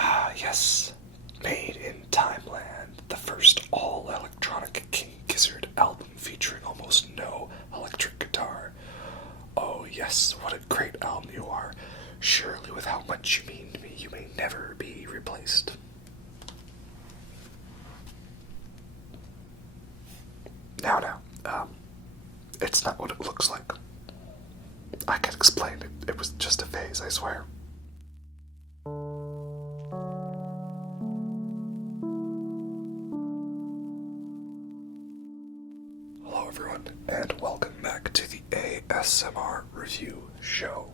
Ah, yes. Made in Timeland, the first all-electronic King Gizzard album featuring almost no electric guitar. Oh, yes, what a great album you are. Surely, with how much you mean to me, you may never be replaced. Now, it's not what it looks like. I can explain it. It was just a phase, I swear. Hello everyone, and welcome back to the ASMR review show.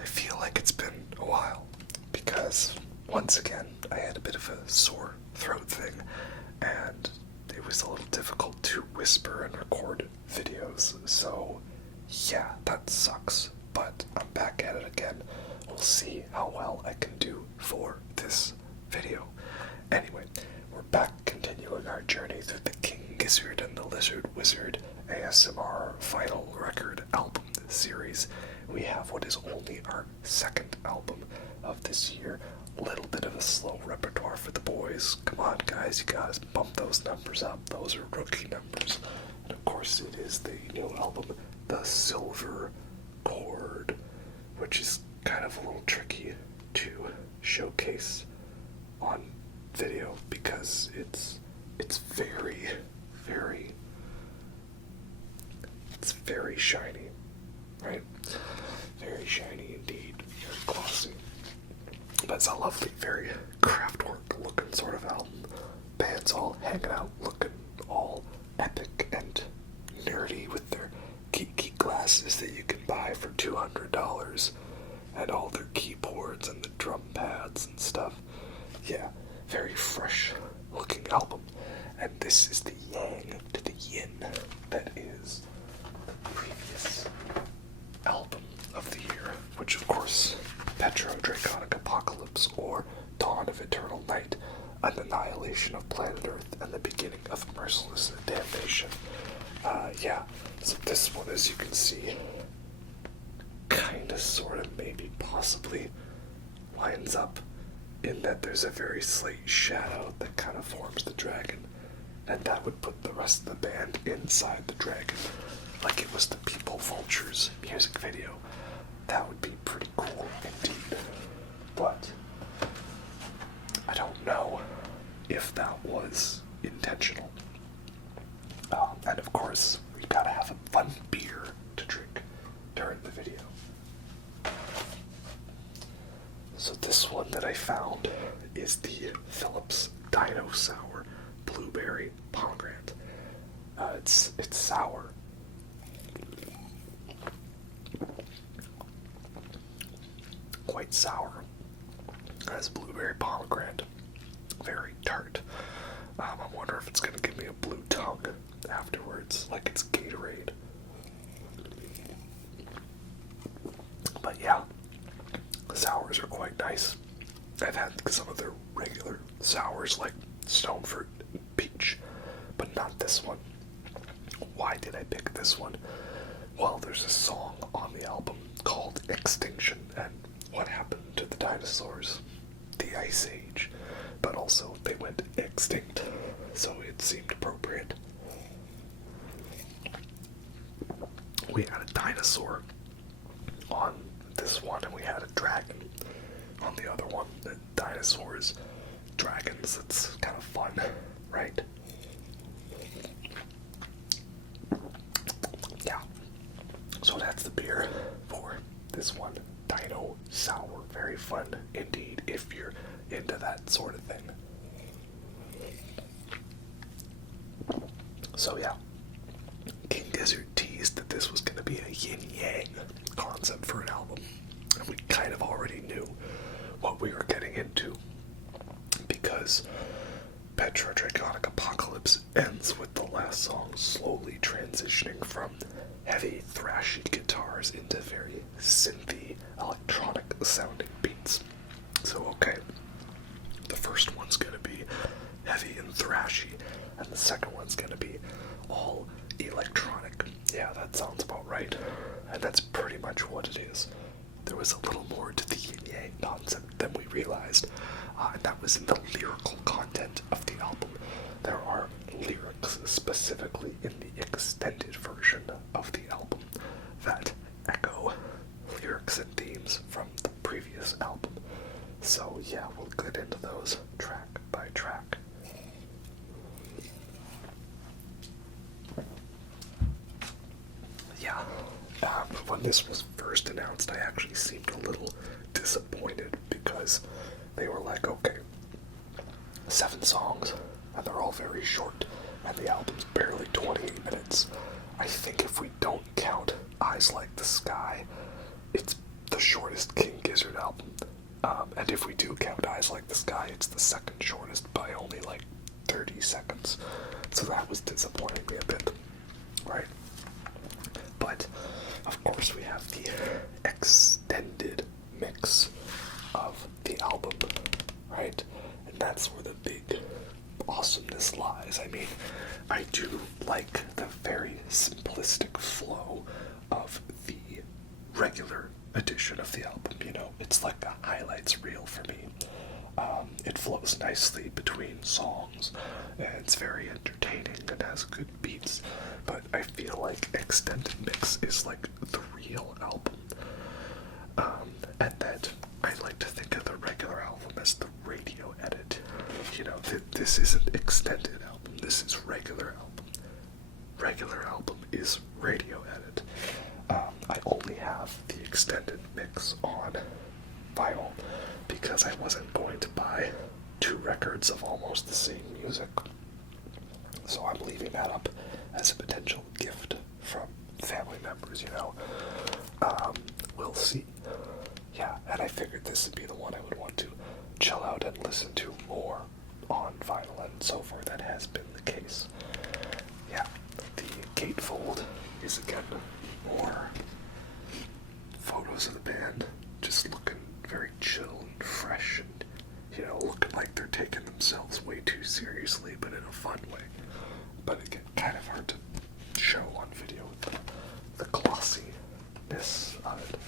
I feel like it's been a while, because, once again, I had a bit of a sore throat thing, and it was a little difficult to whisper and record videos, so yeah, that sucks, but I'm back at it again. We'll see how well I can do for this video. Anyway, we're back continuing our journey through the King Gizzard and the Lizard Wizard ASMR Final Record album series. We have what is only our second album of this year. A little bit of a slow repertoire for the boys. Come on, guys, you guys bump those numbers up. Those are rookie numbers. And of course, it is the new album, The Silver Chord, which is kind of a little tricky to showcase on video because it's very shiny, right? Very shiny indeed, very glossy. But it's a lovely, very Kraftwerk looking sort of album. Bands all hanging out, looking all epic and nerdy with their geeky glasses that you can buy for $200 and all their keyboards and the drum pads and stuff. Yeah, very fresh looking album. And this is the yang to the yin that is the previous album of the year, which of course, PetroDragonic Apocalypse, or Dawn of Eternal Night, an annihilation of planet Earth and the beginning of merciless damnation. Yeah, so this one, as you can see, kinda, sorta, maybe, possibly lines up in that there's a very slight shadow that kind of forms the dragon, and that would put the rest of the band inside the dragon, like it was the People Vultures music video. That would be pretty cool indeed. But I don't know if that was intentional. And of course, we gotta have a fun beer to drink during the video. So this one that I found is the Phillips Dino Sour Blueberry Pomegranate. It's sour. Quite sour. It has blueberry pomegranate. Very tart. I wonder if it's gonna give me a blue tongue afterwards, like it's Gatorade. But yeah, the sours are quite nice. I've had some of their regular sours like stone fruit and peach, but not this one. Why did I pick this one? Well, there's a song on the album called Extinction, and what happened to the dinosaurs? The Ice Age. But also, they went extinct, so it seemed appropriate. We had a dinosaur on this one, and we had a dragon on the other one. The dinosaurs, dragons, it's kind of fun, right? Yeah. So that's the beer for this one. Dino Sour. Very fun indeed if you're into that sort of thing. So yeah, King Gizzard teased that this was going to be a Yin-Yang concept for an album, and we kind of already knew what we were getting into, because PetroDragonic Apocalypse ends with the last song slowly transitioning from heavy, thrashy guitars into very synthy, electronic sounding beats. So okay, the first one's gonna be heavy and thrashy, and the second one's gonna be all electronic. Yeah, that sounds about right. And that's pretty much what it is. There was a little more to the Yin-Yang concept than we realized. and that was in the lyrical content of the album. There are lyrics specifically in the extended version of the album that echo lyrics and themes from the previous album. So yeah, we'll get into those track by track. Yeah, when this was first announced, I actually seemed a little disappointed because they were like, okay, 7 songs, and they're all very short, and the album's barely 28 minutes. I think if we don't count Eyes Like the Sky, it's the shortest King Gizzard album. And if we do count Eyes Like the Sky, it's the second shortest by only like 30 seconds. So that was disappointing me a bit, right? But, of course, we have the extended mix of the album, right? And that's where the big awesomeness lies. I mean, I do like the very simplistic flow of the regular edition of the album, you know? It's like a highlights reel for me. It flows nicely between songs, and it's very entertaining and has good beats, but I feel like Extended Mix is like the real album. And that I like to think of the regular album as the radio edit. You know, this isn't extended album, this is regular album. Regular album is radio edit. I only have the extended mix on vinyl because I wasn't going to buy 2 records of almost the same music. So I'm leaving that up as a potential gift from family members, you know. We'll see. Yeah, and I figured this would be the one I would want to chill out and listen to more on vinyl, and so far that has been the case. Yeah, the gatefold is again more photos of the band just looking very chill and fresh and, you know, looking like they're taking themselves way too seriously, but in a fun way. But it gets kind of hard to show on video with the glossiness of it.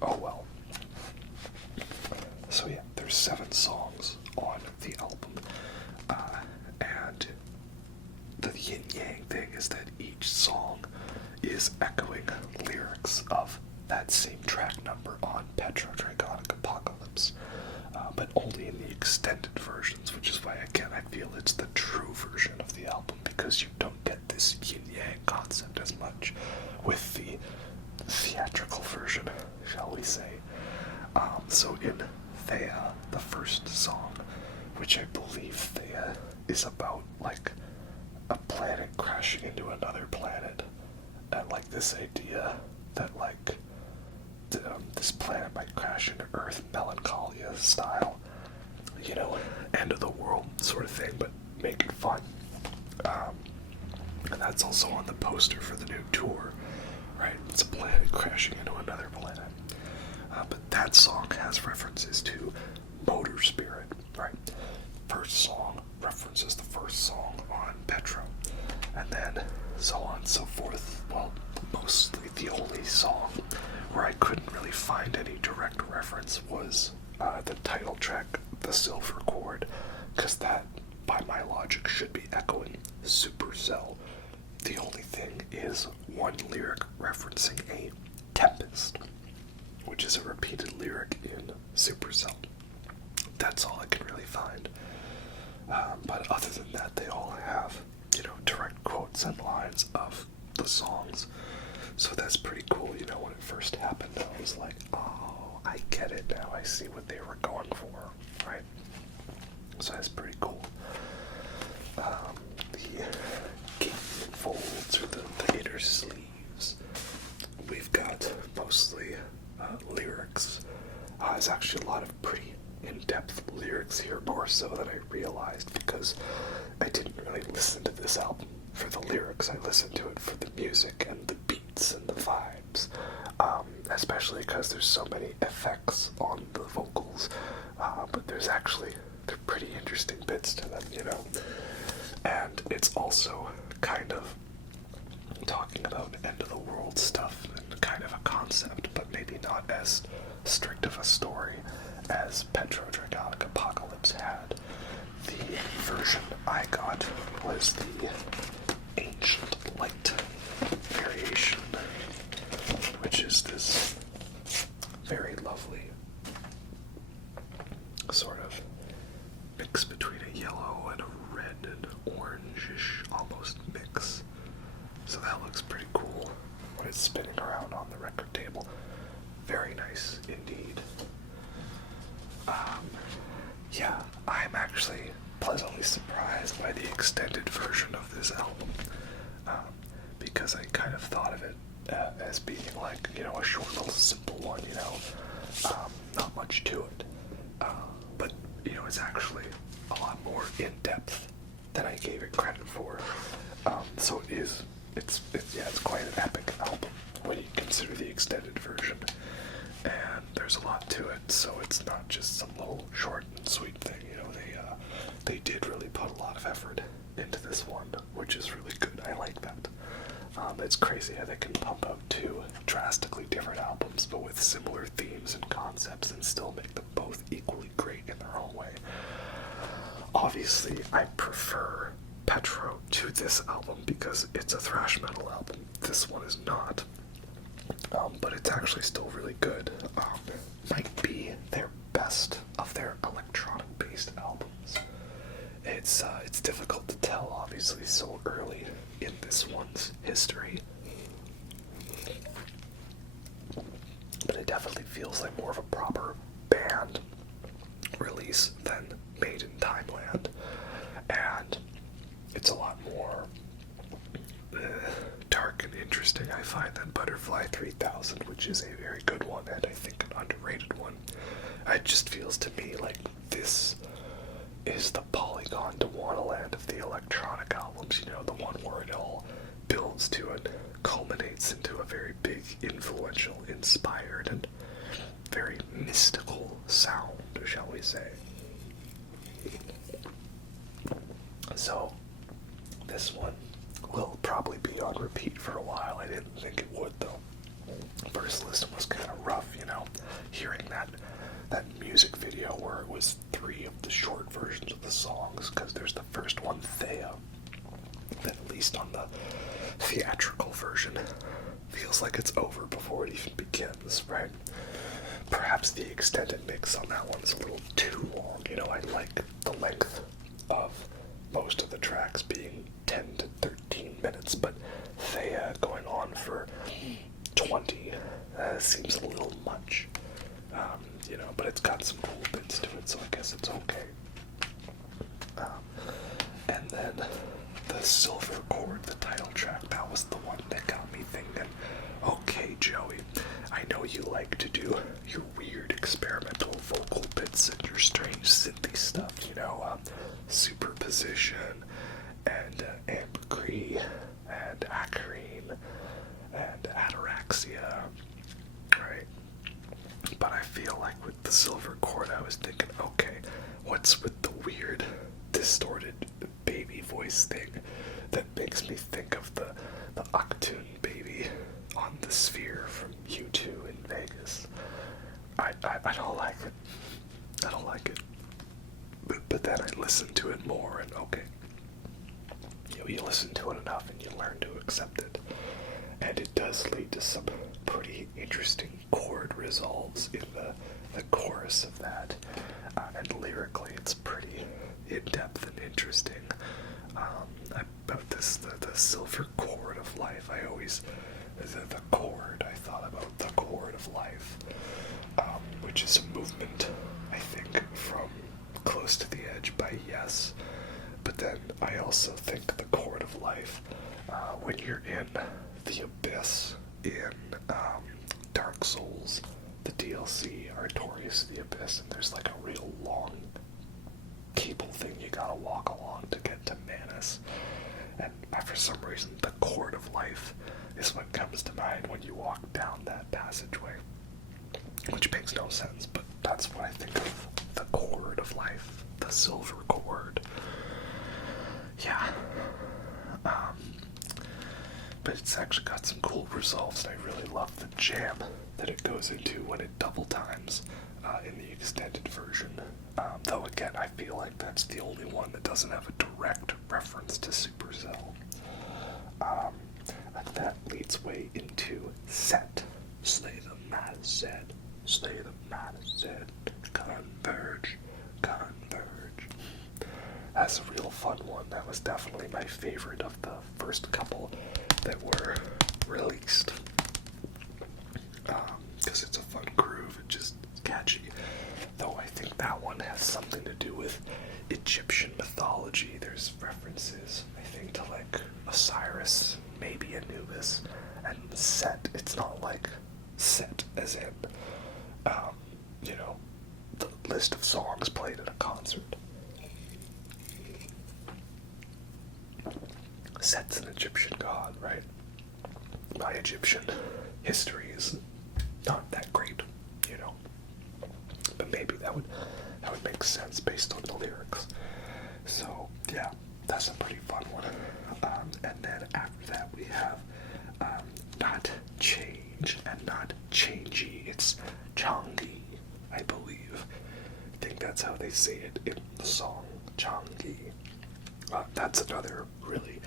Oh well. So yeah, there's 7 songs on the album, and the Yin-Yang thing is that each song is echoing lyrics of that same track number on PetroDragonic Apocalypse, but only in the extended versions, which is why, again, I feel it's the true version of the album, because you don't get this yin-yang concept as much with the theatrical version, shall we say. So in Thea, the first song, which I believe Thea is about, like, a planet crashing into another planet, and, like, this idea that, like, this planet might crash into Earth, Melancholia style, you know, end of the world sort of thing, but make it fun. And that's also on the poster for the new tour, right? It's a planet crashing into another planet. But that song has references to Motor Spirit, right? First song references the first song on Petro, and then so on and so forth. Well, mostly the only song where I couldn't really find any direct reference was the title track, The Silver Chord, because that, by my logic, should be echoing Supercell. The only thing is one lyric referencing a tempest, which is a repeated lyric in Supercell. That's all I can really find. But other than that, they all have, you know, direct quotes and lines of the songs. So that's pretty cool. You know, when it first happened, I was like, oh, I get it now. I see what they were going for, right? So that's pretty cool. The gatefolds or the inner sleeves, we've got mostly lyrics. There's actually a lot of pretty in-depth lyrics here, more so than I realized, because I didn't really listen to this album for the lyrics. I listened to it for the music and the beats and the vibes, especially because there's so many effects on the vocals, but they're pretty interesting bits to them, you know. And it's also kind of talking about end-of-the-world stuff and kind of a concept, but maybe not as strict of a story as PetroDragonic Apocalypse. I got was the Ancient Light variation, which is this very lovely sort of mix between a yellow and a red and orangish almost mix. So that looks pretty cool when it's spinning around on the record table. Very nice indeed. Yeah, I'm actually pleasantly surprised by the extended version of this album, because I kind of thought of it as being like, a short little simple one, not much to it. But, it's actually a lot more in-depth than I gave it credit for. So it's quite an epic album when you consider the extended version. And there's a lot to it, so it's not just some little short and sweet thing. They did really put a lot of effort into this one, which is really good. I like that. It's crazy how they can pump out two drastically different albums, but with similar themes and concepts, and still make them both equally great in their own way. Obviously, I prefer Petro to this album because it's a thrash metal album. This one is not. But it's actually still really good. Might be their best of their electronic-based albums. It's difficult to tell, obviously, so early in this one's history. But it definitely feels like more of a proper band release than Made in Timeland. And it's a lot more dark and interesting, I find, than Butterfly 3000, which is a very good one, and I think an underrated one. It just feels to me like this is the Polygon to Wonderland of the electronic albums, the one where it all builds to and culminates into a very big, influential, inspired, and very mystical sound, shall we say. So, this one will probably be on repeat for a while. I didn't think it would, though. First listen was kind of rough, hearing that music video where it was 3 of the short versions of the songs, because there's the first one, Thea, that at least on the theatrical version feels like it's over before it even begins, right? Perhaps the extended mix on that one's a little too long. I like the length of most of the tracks being 10 to 13 minutes, but Thea going on for 20 seems a little much, but it's got some cool bits to it, so I guess it's okay. And then the Silver Chord, the title track, that was the one that got me thinking, okay, Joey, I know you like to do your weird experimental vocal bits and your strange synthy stuff, superposition, and ambergris, and acarine, and ataraxia, right? But I feel like with the Silver Chord, I was thinking, okay, what's with the weird, distorted baby voice thing that makes me think of the Octoon baby on the Sphere from U2 in Vegas? I don't like it. I don't like it. But then I listened to it more, and okay, you listen to it enough and you learn to accept it. And it does lead to some pretty interesting chord resolves in the chorus of that. And lyrically, it's pretty in-depth and interesting. About this, the Silver Chord of Life, I thought about the Chord of Life, which is a movement, I think, from Close to the Edge by Yes. But then I also think the Chord of Life, when you're in the Abyss in Dark Souls, the DLC, Artorias the Abyss, and there's like a real long cable thing you gotta walk along to get to Manus. And for some reason, the Chord of Life is what comes to mind when you walk down that passageway. Which makes no sense, but that's what I think of the Chord of Life, the Silver Chord. Yeah. But it's actually got some cool resolves, and I really love the jam that it goes into when it double times in the extended version. Though again, I feel like that's the only one that doesn't have a direct reference to Supercell. And that leads way into Set. Slay the mad Set. Slay the mad Set. Converge. Converge. That's a real fun one. That was definitely my favorite of the first couple that were released. Because it's a fun groove, it's just catchy. Though I think that one has something to do with Egyptian mythology. There's references, I think, to like Osiris, maybe Anubis, and Set. It's not like Set as in, you know, the list of songs played at a concert. Set's an Egyptian god, right? My Egyptian history is not that great, you know. But maybe that would make sense based on the lyrics. So yeah, that's a pretty fun one. And then after that we have not change and not changey. It's Changi, I believe. I think that's how they say it in the song, Changi. That's another really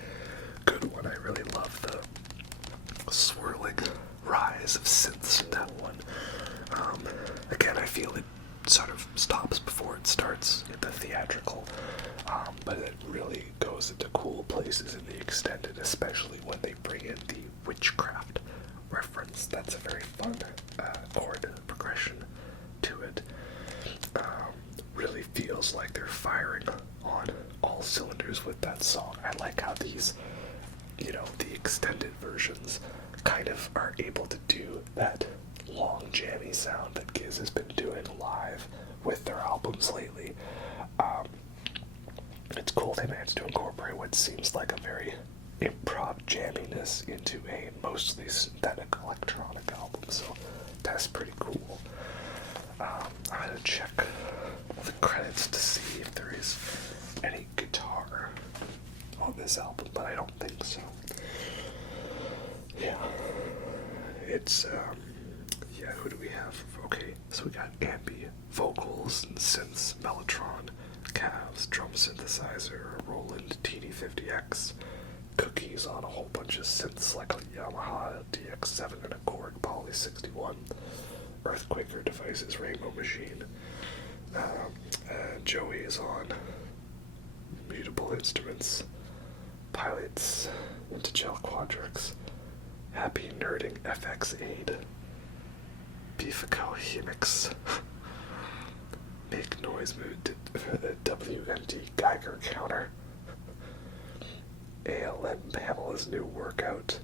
good one. I really love the swirling rise of synths in that one. Again, I feel it sort of stops before it starts in the theatrical, but it really goes into cool places in the extended, especially when they bring in the witchcraft reference. That's a very fun chord progression to it. Really feels like they're firing on all cylinders with that song. I like how these, you know, the extended versions kind of are able to do that long jammy sound that Giz has been doing live with their albums lately. It's cool they managed to incorporate what seems like a very improv jamminess into a mostly synthetic electronic album, so that's pretty cool. I'm gonna check the credits to see if there is any guitar on this album, but I don't think so. Yeah. It's, yeah, who do we have? Okay, so we got ambi, vocals, and synths, Mellotron, Cavs, drum synthesizer, Roland TD50X, cookies on a whole bunch of synths like a Yamaha DX7 and a Korg Poly 61, Earthquaker devices, Rainbow Machine, Joey is on mutable instruments, pilots, Integel Quadrix, Happy Nerding FX Aid, Beefico Hemix, Make Noise Mood WMD Geiger Counter, ALM Pamela's New Workout,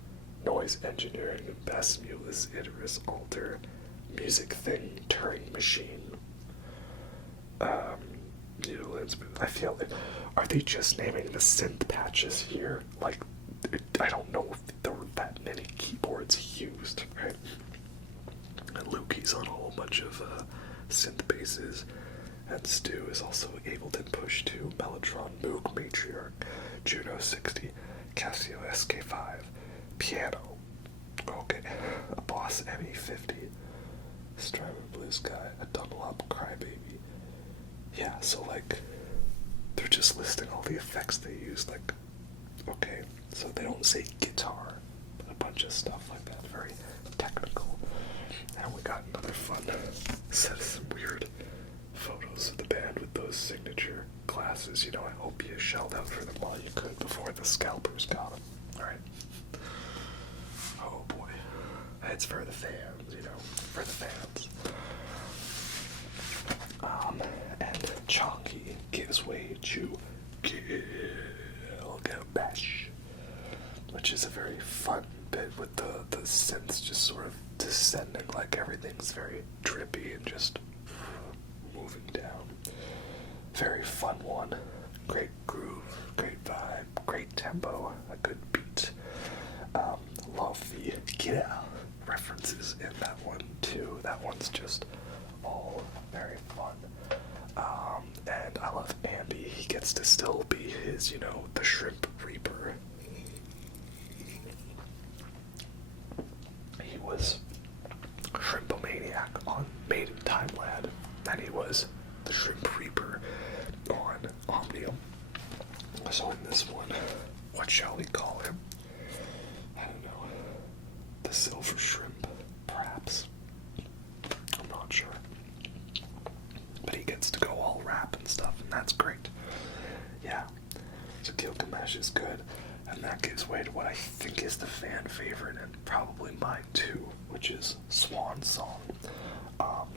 Noise Engineering, Bass Mule's Icarus Alter, Music Thing Turing Machine. I feel like, are they just naming the synth patches here? Like, I don't know if there were that many keyboards used, right? And Lukey's on a whole bunch of synth basses, and Stu is also Ableton Push 2, Mellotron, Moog Matriarch, Juno 60, Casio SK5, piano, okay, a Boss ME50, Strymon Blue Sky, a Dunlop Crybaby. Yeah, so like, they're just listing all the effects they use, like, okay, so they don't say guitar, but a bunch of stuff like that, very technical. And we got another fun set of some weird photos of the band with those signature glasses. You know, I hope you shelled out for them while you could before the scalpers got them. Alright. Oh boy. It's for the fans, you know, for the fans. And Changi gives way to Gilgamesh, which is a very fun bit with the synths just sort of descending, like everything's very drippy and just moving down. Very fun one. Great groove, great vibe, great tempo, a good beat. Love the get out references in that one too. That one's just all very fun. And I love Andy. He gets to still be his, you know, the Shrimp Reaper. He was Shrimpomaniac on Made in Timelad So in this one, what shall we call him? I don't know. The Silver Shrimp, perhaps. I'm not sure. But he gets to go all rap and stuff, and that's great. Yeah. So Gilgamesh is good, and that gives way to what I think is the fan favorite, and probably mine too, which is Swan Song.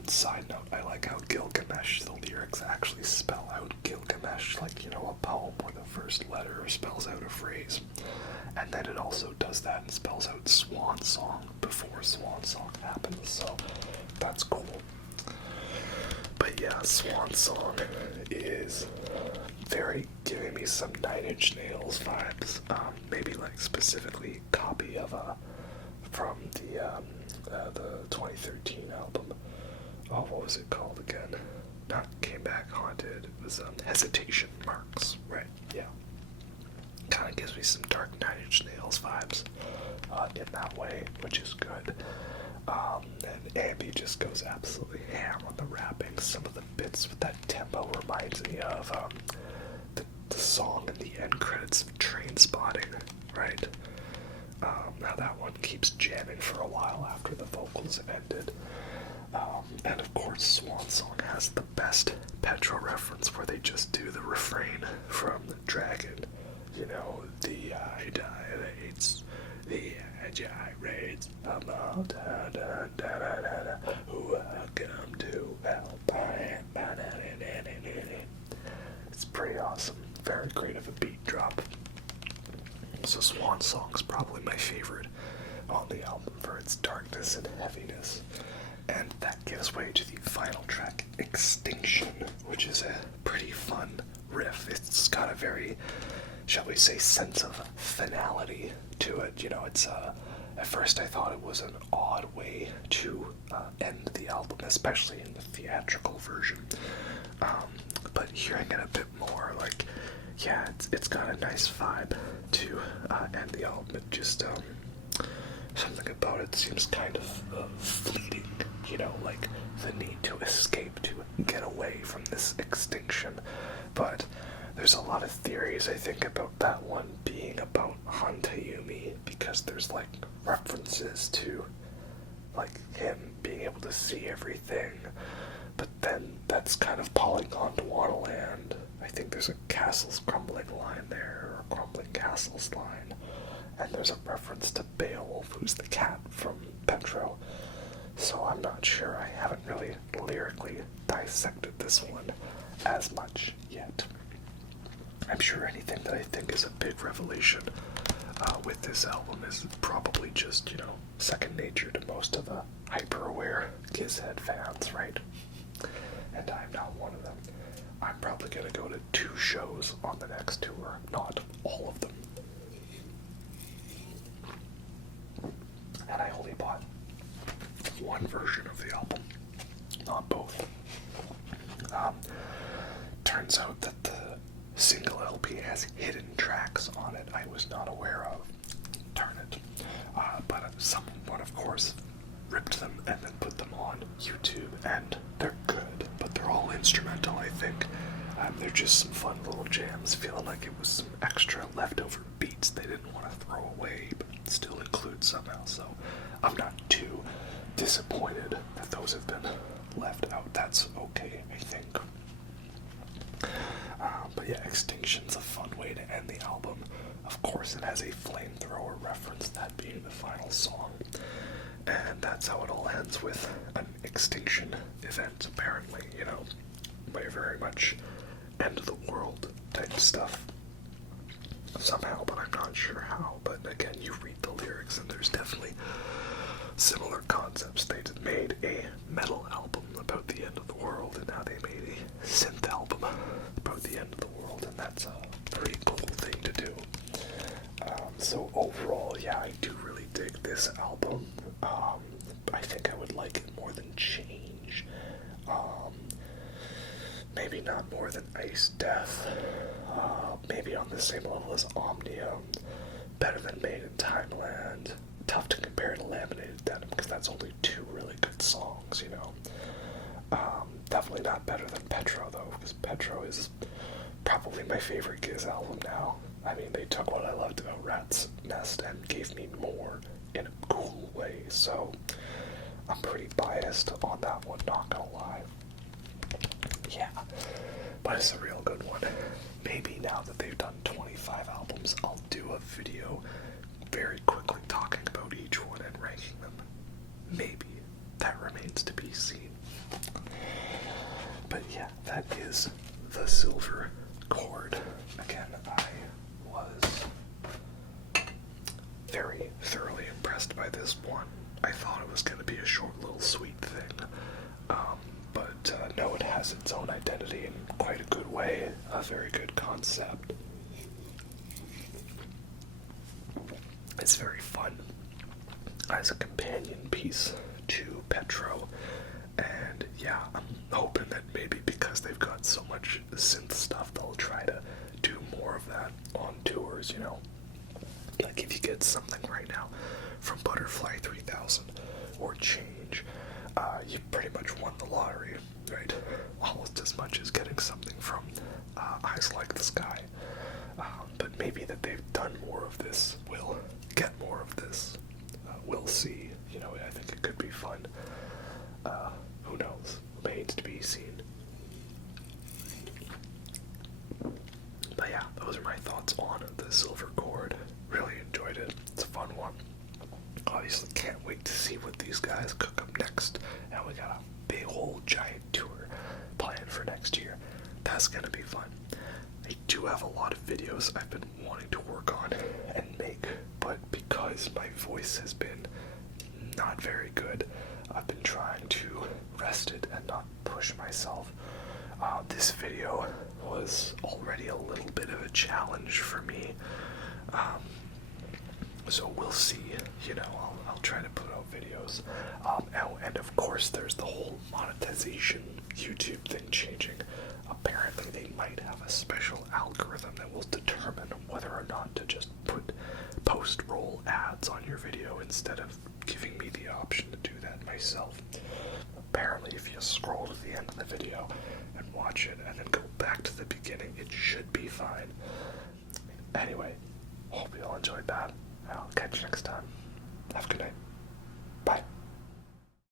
Side note, I like how Gilgamesh, the lyrics actually spell out Gilgamesh, like, you know, a poem where the first letter spells out a phrase. And then it also does that and spells out Swan Song before Swan Song happens, so that's cool. But yeah, Swan Song is very giving me some Nine Inch Nails vibes. Maybe like specifically copy of from the 2013 album. Oh, what was it called again? Not Came Back Haunted. It was Hesitation Marks, right? Yeah. Kind of gives me some dark Nine Inch Nails vibes in that way, which is good. And Andy just goes absolutely ham on the rapping. Some of the bits with that tempo reminds me of the song in the end credits of Trainspotting, right? Now that one keeps jamming for a while after the vocals ended. And of course, Swan Song has the best Petro reference where they just do the refrain from the Dragon. You know, the eye dilates, the gyrates, welcome to hell. It's pretty awesome. Very creative, a beat drop. So Swan Song's probably my favorite on the album for its darkness and heaviness. And that gives way to the final track, Extinction, which is a pretty fun riff. It's got a very, shall we say, sense of finality to it. You know, it's at first I thought it was an odd way to end the album, especially in the theatrical version. But hearing it a bit more, like, yeah, it's got a nice vibe to end the album. It just, something about it seems kind of fleeting, you know, like the need to escape, to get away from this extinction. But there's a lot of theories, I think, about that one being about Hantayumi, because there's, like, references to, like, him being able to see everything, but then that's kind of Polygon Dwana Land. I think there's a castles crumbling line there, or crumbling castles line, and there's a reference to Beowulf, who's the cat from Petro. So I'm not sure. I haven't really lyrically dissected this one as much yet. I'm sure anything that I think is a big revelation with this album is probably just, you know, second nature to most of the hyper-aware Gizzard fans, right? And I'm not one of them. I'm probably going to go to 2 shows on the next tour, not all of them. And I only bought one version of the album, not both. Turns out that the single LP has hidden tracks on it I was not aware of. Darn it. But someone, of course, ripped them and then put them on YouTube, and they're good, but they're all instrumental, I think. They're just some fun little jams, feeling like it was some extra leftover beats they didn't want to throw away, but still include somehow, so I'm not too disappointed that those have been left out. That's okay, I think. But yeah, Extinction's a fun way to end the album. Of course, it has a flamethrower reference, that being the final song. And that's how it all ends, with an extinction event, apparently, you know, very much end of the world type stuff. Somehow, but I'm not sure how. But again, you read the lyrics and there's definitely similar concepts. They made a metal album about the end of the world, and now they made a synth album about the end of the world, and that's a pretty cool thing to do. So overall, yeah, I do really dig this album. I think I would like it more than Change. Maybe not more than Ice Death. Maybe on the same level as Omnium. Better than Made in Timeland. Tough to compare to Laminated Denim, because that's only 2 really good songs, you know. Definitely not better than Petro, though, because Petro is probably my favorite Giz album now. I mean, they took what I loved about Rat's Nest and gave me more in a cool way, so I'm pretty biased on that one, not gonna lie. Yeah, but it's a real good one. Maybe now that they've done 25 albums, I'll do a video very quickly talking about each one and ranking them. Maybe. That remains to be seen. But yeah, that is the Silver Chord. Again, I was very thoroughly impressed by this one. I thought it was going to be a short little sweet thing, but no, it has its own identity in quite a good way, a very good concept. It's very fun as a companion piece to Petro, and yeah, I'm hoping that maybe because they've got so much synth stuff, they'll try to do more of that on tours, you know? Like if you get something right now from Butterfly 3000 or Change, you pretty much won the lottery, right? Almost as much as getting something from Eyes Like the Sky. But maybe that they've done more of this, we'll get more of this. We'll see. You know, I think it could be fun. Who knows? Remains to be seen. But yeah, those are my thoughts on the Silver Chord. Really enjoyed it. It's a fun one. Obviously can't wait to see what these guys cook up next. And we got a big old giant tour planned for next year. That's gonna be fun. I do have a lot of videos I've been wanting to work on and make, but because my voice has been not very good, I've been trying to rest it and not push myself. This video was already a little bit of a challenge for me, so we'll see. You know, I'll try to put out videos. And of course there's the whole monetization YouTube thing changing. Apparently they might have a special algorithm that will determine whether or not to just put post-roll ads on your video instead of giving me the option to do that myself. Apparently if you scroll to the end of the video and watch it and then go back to the beginning, it should be fine. Anyway, hope you all enjoyed that. I'll catch you next time. Have a good night.